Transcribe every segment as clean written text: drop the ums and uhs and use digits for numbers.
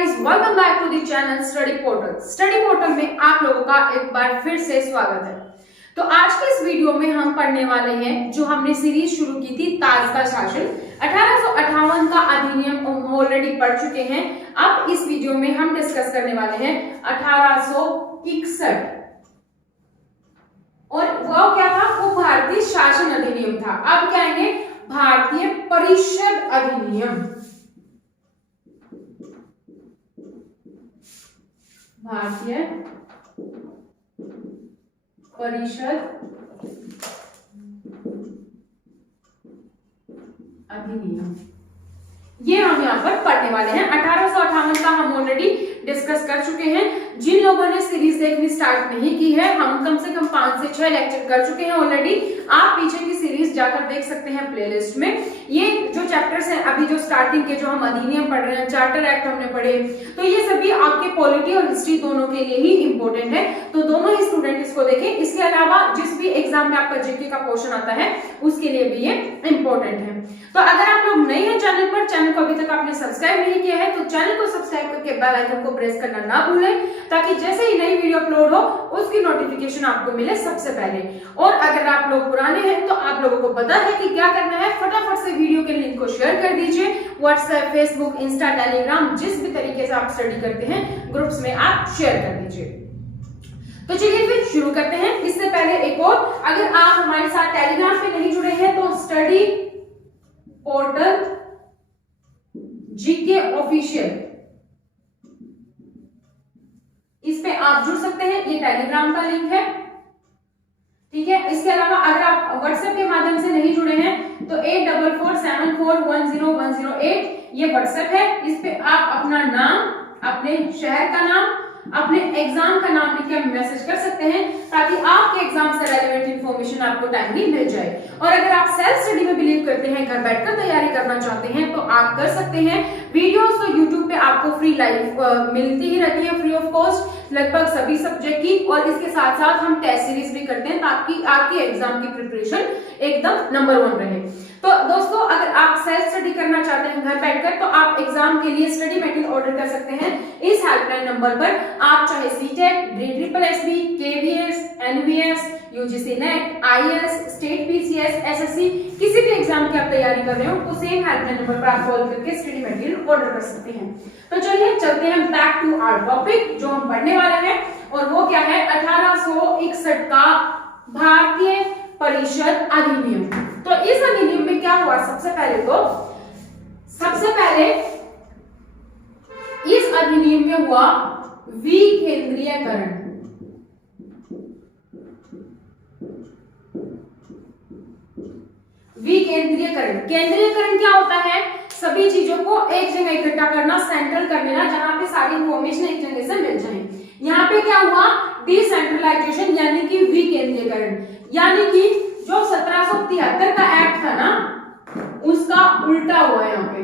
Guys, welcome back to the channel study portal. Study portal में आप लोगों का एक बार फिर से स्वागत है। तो आज के इस वीडियो में हम पढ़ने वाले हैं जो हमने सीरीज शुरू की थी ताज का शासन। 1858 का अधिनियम हम ऑलरेडी पढ़ चुके हैं। अब इस वीडियो में हम डिस्कस करने वाले हैं 1861 और वो क्या था, वो भारतीय शासन अधिनियम था। अब क्या है, भारतीय परिषद अधिनियम। भारतीय परिषद अधिनियम, ये हम यहाँ पर पढ़ने वाले हैं। 1858 का हम ऑलरेडी डिस्कस कर चुके हैं। जिन लोगों ने सीरीज देखनी स्टार्ट नहीं की है, हम कम से कम 5 से 6 लेक्चर कर चुके हैं ऑलरेडी। आप पीछे की सीरीज जाकर देख सकते हैं प्लेलिस्ट में। ये जो चैप्टर्स हैं अभी जो स्टार्टिंग के, जो हम अधिनियम पढ़ रहे हैं, चार्टर एक्ट हमने पढ़े, तो ये सभी आपके पॉलिटी और हिस्ट्री दोनों के लिए ही इंपॉर्टेंट है। तो दोनों ही स्टूडेंट इसको देखें। इसके अलावा जिस भी एग्जाम में आपका जीके का क्वेश्चन आता है उसके लिए भी ये इंपॉर्टेंट है। तो अगर आप लोग नए हैं चैनल पर, चैनल को अभी तक आपने सब्सक्राइब नहीं किया है तो चैनल को सब्सक्राइब करके बेल आइकन को प्रेस करना ना भूलें, ताकि जैसे ही नई वीडियो अपलोड हो उसकी नोटिफिकेशन आपको मिले सबसे पहले। और अगर आप लोग पुराने हैं तो आप लोगों को पता है कि क्या करना है, फटाफट से वीडियो के लिंक को शेयर कर दीजिए। व्हाट्सएप, फेसबुक, इंस्टा, टेलीग्राम, जिस भी तरीके से आप स्टडी करते हैं ग्रुप्स में आप शेयर कर दीजिए। तो चलिए फिर शुरू करते हैं। इससे पहले एक और, अगर आप हमारे साथ टेलीग्राम पे नहीं जुड़े हैं तो स्टडी पोर्टल जीके ऑफिशियल, इस पे आप जुड़ सकते हैं। ये टेलीग्राम का लिंक है, ठीक है। इसके अलावा अगर आप व्हाट्सएप के माध्यम से नहीं जुड़े हैं तो 8447410108 ये व्हाट्सएप है। इस पे आप अपना नाम, अपने शहर का नाम, अपने एग्जाम का नाम लिख के मैसेज कर सकते हैं, ताकि आपके एग्जाम से रेलेवेंट इंफॉर्मेशन आपको टाइमली मिल जाए। और अगर आप सेल्फ स्टडी में बिलीव करते हैं, घर बैठकर तैयारी करना चाहते हैं, तो आप कर सकते हैं। वीडियोस तो यूट्यूब पे आपको फ्री लाइव मिलती ही रहती है, फ्री ऑफ कॉस्ट, लगभग सभी सब्जेक्ट की। और इसके साथ साथ हम टेस्ट सीरीज भी करते हैं, ताकि आपकी एग्जाम की प्रिपरेशन एकदम नंबर 1 रहे। तो दोस्तों, अगर आप सेल्फ स्टडी करना चाहते हैं घर बैठकर, तो आप एग्जाम के लिए स्टडी मटेरियल ऑर्डर कर सकते हैं इस हेल्पलाइन नंबर पर। आप चाहे CTET, SSSB, KVS, NVS, UGC net, IAS, state PCS, SSC, किसी भी एग्जाम की आप तैयारी कर रहे हो तो सेम हेल्पलाइन नंबर पर आप कॉल करके स्टडी मटेरियल ऑर्डर कर सकते हैं। तो चलिए चलते हैं बैक टू आवर टॉपिक जो हम पढ़ने वाले हैं, और वो क्या है 1861 का भारतीय परिषद अधिनियम। तो इस अधिनियम में क्या हुआ, सबसे पहले इस अधिनियम में हुआ विकेंद्रीयकरण। केंद्रीयकरण क्या होता है, सभी चीजों को एक जगह इकट्ठा करना, सेंट्रल कर लेना, जहां पे सारी इंफॉर्मेशन एक जगह से मिल जाए। यहाँ पे क्या हुआ, डिसेंट्रलाइजेशन यानी कि विकेंद्रीयकरण। यानी कि जो 1773 का एक्ट था ना, उसका उल्टा हुआ यहाँ पे।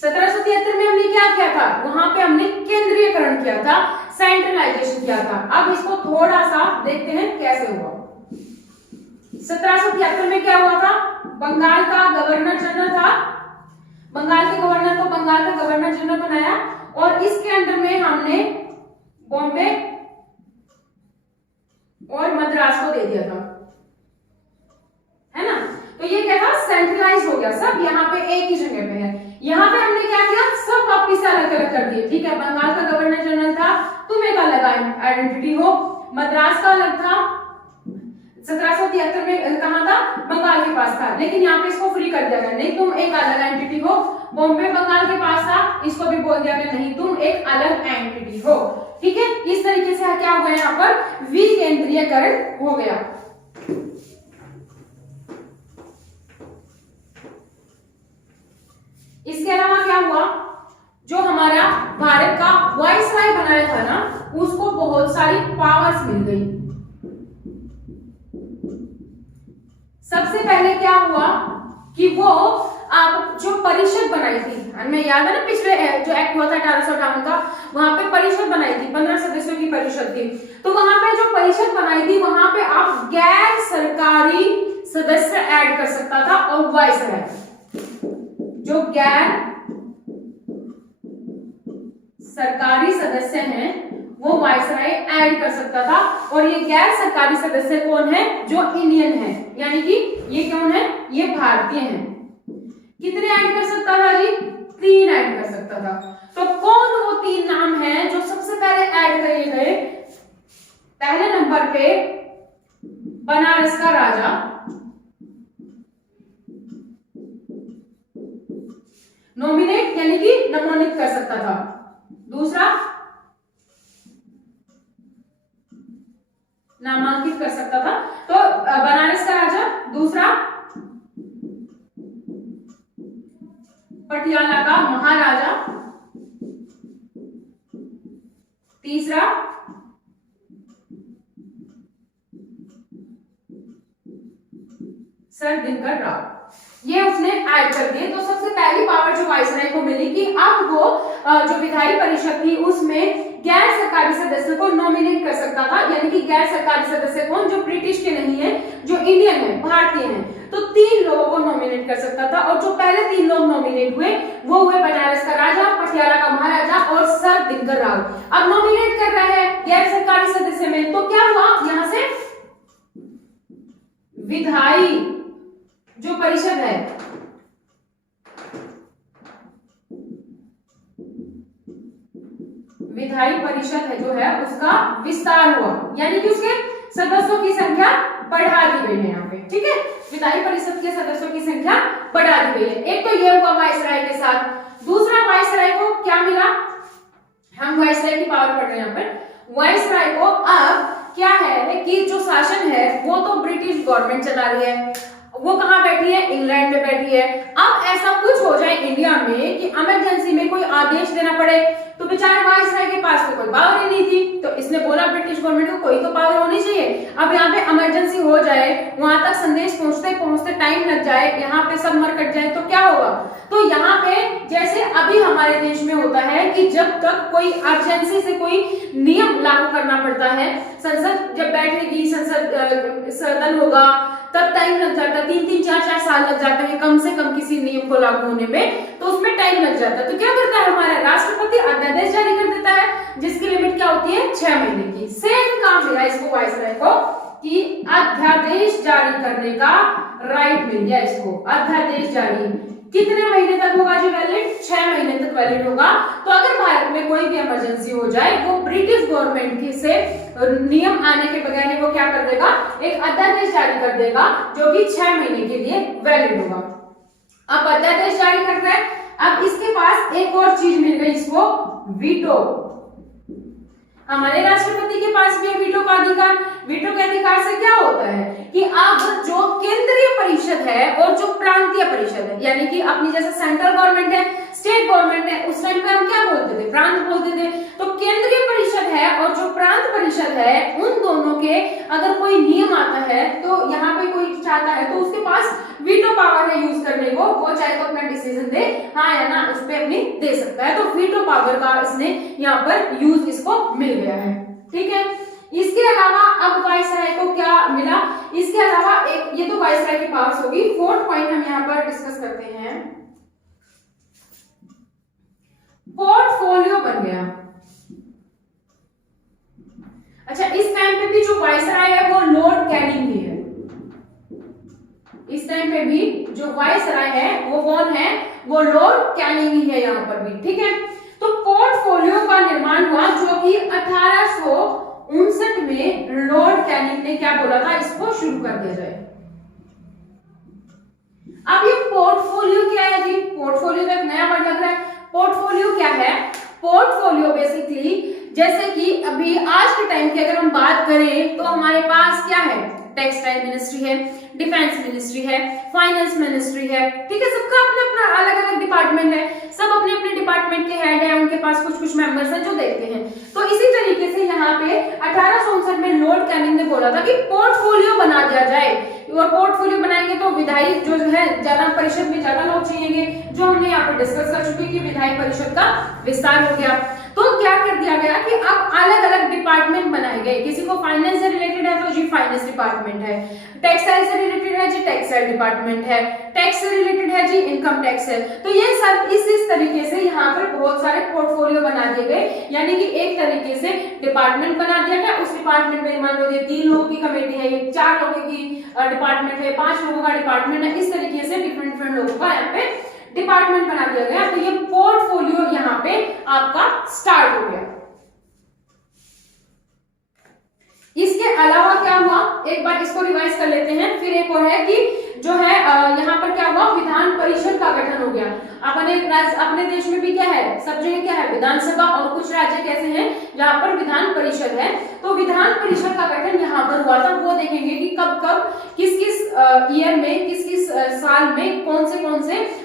1773 में हमने क्या किया था, वहां पे हमने केंद्रीयकरण किया था, सेंट्रलाइजेशन किया था। अब इसको थोड़ा सा देखते हैं कैसे हुआ। 1773 में क्या हुआ था, बंगाल का गवर्नर जनरल था, बंगाल के गवर्नर को बंगाल का गवर्नर जनरल बनाया, और इसके अंडर में हमने बॉम्बे और मद्रास को दे दिया था, है ना। तो ये क्या था, सेंट्रलाइज हो गया, सब यहाँ पे एक ही जगह पे है। यहाँ पे हमने क्या किया, सब वापिस से अलग अलग कर दिए, ठीक है। बंगाल का गवर्नर जनरल था, तुम एक अलग आइडेंटिटी हो। मद्रास का अलग था, 1773 में कहा था, बंगाल के पास था, लेकिन यहाँ पे इसको फ्री कर दिया गया, नहीं तुम एक अलग एंटिटी हो। बॉम्बे बंगाल के पास था, इसको भी बोल दिया गया, नहीं तुम एक अलग एंटिटी हो, ठीक है। इस तरीके से क्या हुआ, यहाँ पर विकेंद्रीयकरण हो गया। इसके अलावा क्या हुआ, जो हमारा भारत का वाइसराय बनाया था ना, उसको बहुत सारी पावर्स मिल गई। सबसे पहले क्या हुआ कि वो आप जो परिषद बनाई थी, हमें याद है ना पिछले जो एक्ट हुआ था 1858 का, वहां पे परिषद बनाई थी, 15 सदस्यों की परिषद थी। तो वहां पे जो परिषद बनाई थी, वहां पे आप गैर सरकारी सदस्य ऐड कर सकता था, और वाइसराय जो गैर सरकारी सदस्य हैं वो वाइसराय ऐड कर सकता था। और ये गैर सरकारी सदस्य कौन है? जो इंडियन है, यानी कि ये कौन है? ये भारतीय हैं। कितने ऐड कर सकता था जी? 3 ऐड कर सकता था। तो कौन वो 3 नाम हैं जो सबसे पहले ऐड किए गए? पहले नंबर पे बनारस का राजा, नॉमिनेट यानी कि नामांकित कर सकता था। दूसरा, नामांकित कर सकता था, तो बनारस का राजा। दूसरा, पटियाला का महाराजा। तीसरा, सर दिनकर राव। ये उसने ऐड कर दिए। तो सबसे पहली पावर जो वाइसराय को मिली कि अब वो जो विधायी परिषद थी उसमें गैर सरकारी सदस्य को नॉमिनेट कर सकता था, यानी कि गैर सरकारी सदस्य कौन? जो ब्रिटिश के नहीं है, जो इंडियन है, भारतीय हैं। तो 3 लोगों को नॉमिनेट कर सकता था और जो पहले 3 लोग नॉमिनेट हुए वो हुए बनारस का राजा, पटियाला का महाराजा और सर दिनकर राव। अब नॉमिनेट कर रहा है गैर सरकारी सदस्य में, तो क्या हुआ? यहां से विधायी जो परिषद है, विधायी परिषद है जो है उसका विस्तार हुआ, यानी कि उसके सदस्यों की संख्या बढ़ा दी गई है यहाँ पे। ठीक है, विधायी परिषद के सदस्यों की संख्या बढ़ा दी गई है। एक तो ये हुआ वाइसराय के साथ। दूसरा, वाइसराय को क्या मिला? हम वाइसराय की पावर पढ़ रहे हैं यहाँ पर। वाइसराय को अब क्या है कि जो शासन है वो तो ब्रिटिश गवर्नमेंट चला रही है, वो कहाँ बैठी है? इंग्लैंड में बैठी है। अब ऐसा कुछ हो जाए इंडिया में कि इमरजेंसी में कोई आदेश देना पड़े, तो बेचारे वाइसराय के पास तो कोई पावर ही नहीं थी। तो इसने बोला ब्रिटिश गवर्नमेंट को कोई तो पावर होनी चाहिए। अब यहाँ पे इमरजेंसी हो जाए, वहां तक संदेश पहुंचते पहुंचते टाइम लग जाए, यहाँ पे सब मर कट जाए, तो क्या होगा? तो यहाँ पे जैसे अभी हमारे देश में होता है कि जब तक कोई अर्जेंसी से कोई नियम लागू करना पड़ता है, संसद जब बैठेगी, संसद सदन होगा, तब टाइम लग जाता है, 3-3, 4-4 साल लग जाते हैं कम से कम किसी नियम को लागू होने में, तो उसमें टाइम लग जाता है। तो क्या करता है हमारा राष्ट्रपति? अध्यादेश जारी कर देता है, जिसकी लिमिट क्या होती है? 6 महीने की। सेम काम मिला इसको वाइसराय को कि अध्यादेश जारी करने का राइट मिल गया इसको। अध्यादेश जारी कितने महीने तक होगा जी वैलिड? 6 महीने तक वैलिड होगा। तो अगर भारत में कोई भी इमरजेंसी हो जाए, वो ब्रिटिश गवर्नमेंट की से नियम आने के बगैर वो क्या कर देगा? एक अध्यादेश जारी कर देगा जो कि 6 महीने के लिए वैलिड होगा। अब अध्यादेश जारी कर रहा है, अब इसके पास एक और चीज मिल गई इसको, वीटो। हमारे राष्ट्रपति के पास भी है वीटो का अधिकार। वीटो के अधिकार से क्या होता है कि अब जो केंद्रीय परिषद है और जो प्रांतीय परिषद है, यानी कि अपनी जैसे सेंट्रल गवर्नमेंट है, स्टेट गवर्नमेंट है, उस टाइम पे हम क्या बोलते थे? प्रांत बोलते थे। तो केंद्रीय परिषद है और जो प्रांत परिषद है, उन दोनों के अगर कोई नियम आता है तो यहाँ पे कोई चाहता है तो उसके पास वीटो पावर है यूज करने को। वो चाहे तो अपना डिसीजन दे, हाँ या ना, उस पर अपनी दे सकता है। तो वीटो पावर का इसने यहाँ पर यूज इसको मिल गया है। ठीक है, इसके अलावा अब वाइसराय को क्या मिला? इसके अलावा एक, ये तो वाइसराय की पावर्स होगी। 4th पॉइंट हम यहाँ पर डिस्कस करते हैं, पोर्टफोलियो बन गया। अच्छा, इस टाइम पे भी जो वाइसराय है वो लॉर्ड कैनिंग ही है। इस टाइम पे भी जो वाइसराय है वो कौन है? वो लॉर्ड कैनिंग ही है यहाँ पर भी। ठीक है, तो पोर्टफोलियो का निर्माण हुआ जो कि 1859 में लॉर्ड कैनिंग ने क्या बोला था? इसको शुरू कर दिया जाए। अब ये पोर्टफोलियो क्या है जी? पोर्टफोलियो का एक नया वर्ड लग रहा है। पोर्टफोलियो क्या है? पोर्टफोलियो बेसिकली जैसे कि अभी आज के टाइम की अगर हम बात करें तो हमारे पास क्या है? टेक्सटाइल मिनिस्ट्री है, डिफेंस मिनिस्ट्री है, फाइनेंस मिनिस्ट्री है। ठीक है, सबका अपना अपना अलग अलग डिपार्टमेंट है, सब अपने अपने डिपार्टमेंट के हेड है, उनके पास कुछ कुछ मेंबर्स हैं जो देखते हैं। तो इसी तरीके से यहाँ पे 1859 में लॉर्ड कैनिंग ने बोला था कि पोर्टफोलियो बना दिया जाए, और पोर्टफोलियो बनाएंगे तो विधायी जो है ज्यादा परिषद में ज्यादा लोग चाहिए, जो हमने यहाँ पे डिस्कस कर चुके कि विधायी परिषद का विस्तार हो गया। तो क्या कर दिया गया कि अब अलग अलग डिपार्टमेंट बनाए गए। किसी को फाइनेंस से रिलेटेड है तो जी फाइनेंस डिपार्टमेंट है, टेक्सटाइल से रिलेटेड है जी टेक्सटाइल डिपार्टमेंट है, टैक्स से रिलेटेड है जी इनकम टैक्स है। तो ये सब इस तरीके से यहाँ पर बहुत सारे पोर्टफोलियो बना दिए गए, यानी कि एक तरीके से डिपार्टमेंट बना दिया गया। उस डिपार्टमेंट में मान लो ये 3 लोगों की कमेटी है, ये 4 लोगों की डिपार्टमेंट है, 5 लोगों का डिपार्टमेंट है, इस तरीके से डिफरेंट लोगों का यहाँ पे डिपार्टमेंट बना दिया गया। तो ये पोर्टफोलियो यहाँ पे आपका स्टार्ट हो गया। इसके अलावा क्या हुआ, एक बार इसको रिवाइज कर लेते हैं। फिर एक और है कि जो है यहाँ पर क्या हुआ, विधान परिषद का गठन हो गया। अपने देश में भी क्या है, सब जगह क्या है विधानसभा, और कुछ राज्य कैसे हैं जहाँ पर विधान परिषद है। तो विधान परिषद का गठन यहाँ पर हुआ था। वो देखेंगे कि कब कब किस किस ईयर में, किस किस साल में कौन से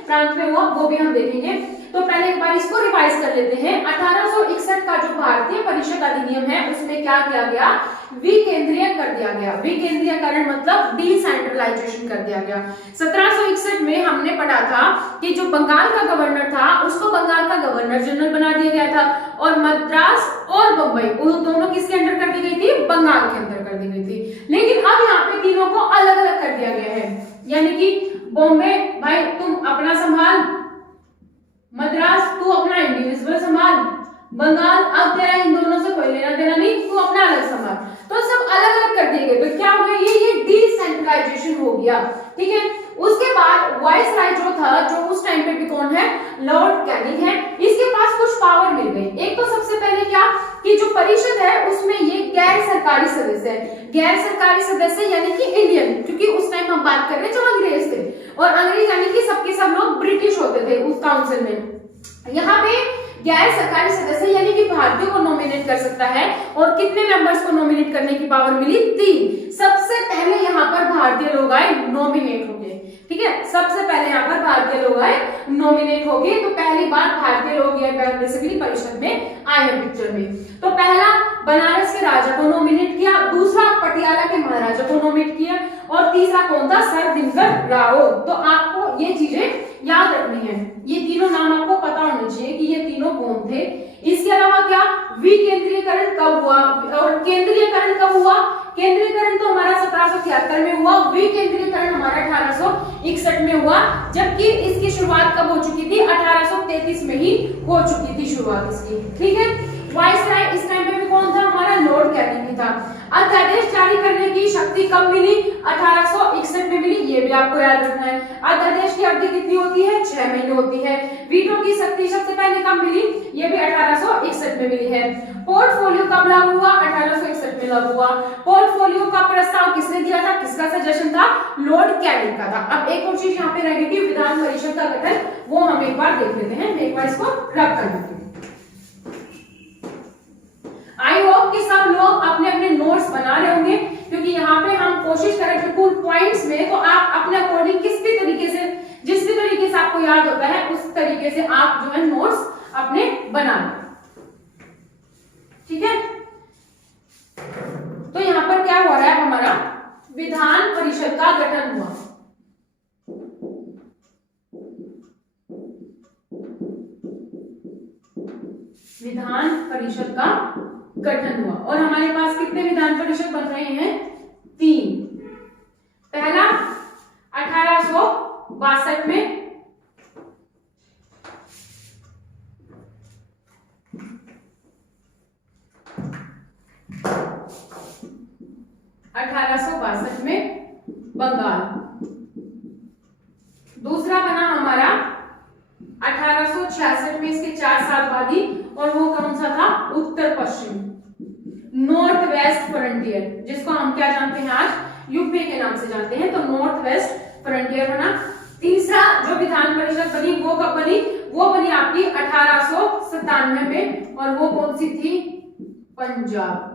प्रांत में हुआ, वो भी हम देखेंगे। तो पहले एक बार इसको रिवाइज कर लेते हैं। 1861 का जो भारतीय परिषद अधिनियम है उसमें क्या किया गया, विकेंद्रीय कर दिया गया। विकेंद्रीयकरण मतलब डिसेंट्रलाइजेशन कर दिया गया। 1761 में हमने पढ़ा था कि जो बंगाल का गवर्नर था उसको बंगाल का गवर्नर जनरल बना दिया गया था, और मद्रास और बंबई वो दोनों किसके अंडर कर दी गई थी, बंगाल के अंदर कर दी गई थी। लेकिन अब यहाँ पे तीनों को अलग अलग कर दिया गया है, यानी कि बॉम्बे भाई तुम अपना संभाल, मद्रास तू अपना इंडिविजुअल संभाल, बंगाल अब तेरा इन दोनों से कोई लेना देना नहीं, तू अपना अलग संभाल। तो सब अलग अलग कर दिए गए। तो क्या हो गया, ये डिसेंट्रलाइजेशन हो गया। ठीक है, उसके बाद वाइसराय जो था, जो उस टाइम पे भी कौन है, लॉर्ड कैनिंग है, इसके पास कुछ पावर मिल गई। एक तो सबसे पहले क्या कि जो परिषद है उसमें ये गैर सरकारी सदस्य है। गैर सरकारी सदस्य यानी कि इंडियन, क्योंकि उस टाइम हम बात कर रहे हैं जो अंग्रेज थे, और अंग्रेज यानी कि सबके सब लोग ब्रिटिश होते थे उस काउंसिल में। यहाँ पे गैर सरकारी सदस्य यानी कि भारतीयों को नॉमिनेट कर सकता है, और कितने मेंबर्स को नॉमिनेट करने की पावर मिली, 3। सबसे पहले यहाँ पर भारतीय लोग आए, नॉमिनेट हो गए। ठीक है, सबसे पहले यहाँ पर भारतीय लोग आए, नॉमिनेट हो गए। तो पहली बार भारतीय लोग ये बेसिकली परिषद में आए हैं पिक्चर में। तो पहला बनारस के राजा को नॉमिनेट किया, दूसरा पटियाला के महाराजा को नॉमिनेट किया, और तीसरा कौन था, सर दिनकर राव। तो आपको ये चीजें याद रखनी है, ये तीनों नाम आपको पता होने चाहिए कि ये तीनों कौन थे। इसके अलावा क्या, विकेंद्रीयकरण कब हुआ, और केंद्रीयकरण कब हुआ। केंद्रीयकरण तो हमारा 1773 में हुआ, विकेंद्रीयकरण हमारा 1861 में हुआ, जबकि इसकी शुरुआत कब हो चुकी थी, 1833 में ही हो चुकी थी शुरुआत इसकी। ठीक है, वाइसराय इस टाइम पे भी कौन था, हमारा लॉर्ड कैनिंग था। अध्यादेश जारी करने की शक्ति कब मिली, 1861 में मिली, ये भी आपको याद रखना है। अध्यादेश की अवधि कितनी होती है, 6 महीने होती है। वीटो की शक्ति सबसे पहले कब मिली, ये भी 1861 में मिली है। पोर्टफोलियो कब लागू हुआ, 1861 में लागू हुआ। पोर्टफोलियो का प्रस्ताव किसने दिया था, किसका सजेशन था, लॉर्ड कैनिंग का था। अब एक और चीज यहाँ पे रहेगी, विधान परिषद का गठन, वो हम एक बार देख लेते हैं। एक बार इसको रब कर लेते हैं। आई होप कि सब लोग अपने अपने नोट्स बना रहे होंगे, क्योंकि यहाँ पे हम कोशिश करें कि कुल पॉइंट्स में तो आप अपने अकॉर्डिंग किस भी तरीके से, जिस भी तरीके से आपको याद होता है उस तरीके से आप जो है नोट्स अपने बना लें। ठीक है, तो यहाँ पर क्या हो रहा है, हमारा विधान परिषद का गठन हुआ। विधान परिषद का गठन हुआ, और हमारे पास कितने विधान परिषद बन रहे हैं, 3। पहला 1862 में, बंगाल। दूसरा बना हमारा 1866 में, इसके 4 साल बाद ही, और वो कौन सा था, उत्तर पश्चिम, नॉर्थ वेस्ट फ्रंटियर, जिसको हम क्या जानते हैं आज, यूपी के नाम से जानते हैं। तो नॉर्थ वेस्ट फ्रंटियर बना। तीसरा जो विधान परिषद बनी वो कब बनी, वो बनी आपकी 1897 में, और वो कौन सी थी, पंजाब।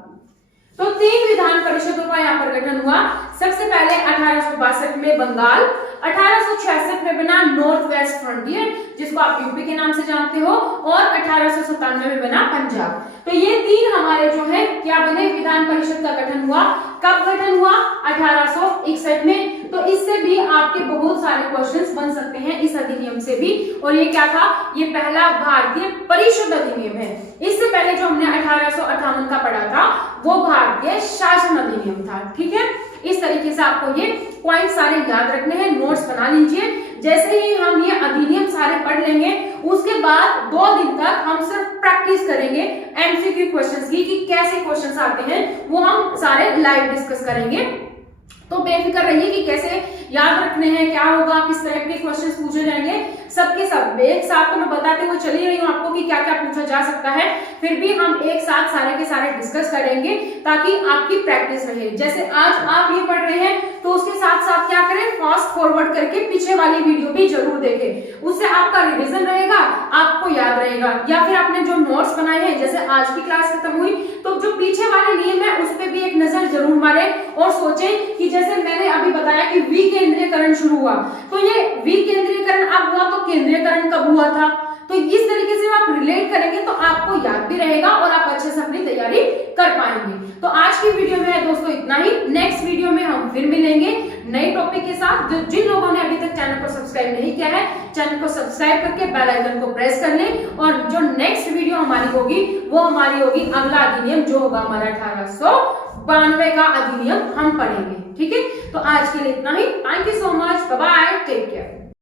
तो 3 विधान परिषदों का यहाँ पर गठन हुआ। सबसे पहले 1862 में बंगाल, 1866 में बना नॉर्थ वेस्ट फ्रंटियर जिसको आप यूपी के नाम से जानते हो, और 1897 में बना पंजाब। तो ये तीन हमारे जो है क्या बने, विधान परिषद का गठन हुआ। कब गठन हुआ? 1861 में। तो इससे भी आपके बहुत सारे क्वेश्चंस बन सकते हैं इस अधिनियम से भी। और ये क्या था? ये पहला भारतीय परिषद अधिनियम है। इससे पहले जो हमने 1858 का पढ़ा था वो भारतीय शासन अधिनियम था। ठीक है, इस तरीके से आपको ये पॉइंट सारे याद रखने हैं, नोट्स बना लीजिए। जैसे ही हम ये अधिनियम सारे पढ़ लेंगे उसके बाद 2 दिन तक हम सिर्फ प्रैक्टिस करेंगे एमसीक्यू क्वेश्चंस की, कि कैसे क्वेश्चंस आते हैं वो हम सारे लाइव डिस्कस करेंगे। तो बेफिक्र रहिए कि कैसे याद रखने हैं, क्या होगा, किस तरह के क्वेश्चंस पूछे जाएंगे, सबके सब एक साथ तो मैं बताते हुए चली रही हूँ आपको कि क्या क्या पूछा जा सकता है। फिर भी हम एक साथ सारे के सारे डिस्कस करेंगे ताकि आपकी प्रैक्टिस रहे। जैसे आज आप ये पढ़ रहे हैं तो उसके साथ साथ क्या करें, फास्ट फॉरवर्ड करके पीछे वाली वीडियो भी जरूर देखें। उससे आपका रिविजन रहेगा, आपको याद रहेगा। या फिर आपने जो नोट्स बनाए हैं, जैसे आज की क्लास खत्म हुई तो जो पीछे वाले नियम है उस पर भी एक नजर जरूर मारें और सोचें कि जैसे मैंने अभी बताया कि विकेंद्रीकरण शुरू हुआ, तो ये विकेंद्रीकरण अब हुआ तो केंद्रीयकरण कब हुआ था। तो इस तरीके से आप रिलेट करेंगे तो आपको याद भी रहेगा और आप अच्छे से अपनी तैयारी कर पाएंगे। तो आज की वीडियो में है दोस्तों इतना ही। नेक्स्ट वीडियो में हम फिर मिलेंगे नए टॉपिक के साथ। जिन लोगों ने अभी तक चैनल को सब्सक्राइब नहीं किया है, चैनल को सब्सक्राइब करके बेल आइकन को प्रेस कर लें। और जो नेक्स्ट वीडियो हमारी होगी वो हमारी होगी अगला अधिनियम, जो होगा हमारा 1892 का अधिनियम हम पढ़ेंगे। ठीक है, तो आज के लिए इतना ही। Thank you so much, bye bye, take care.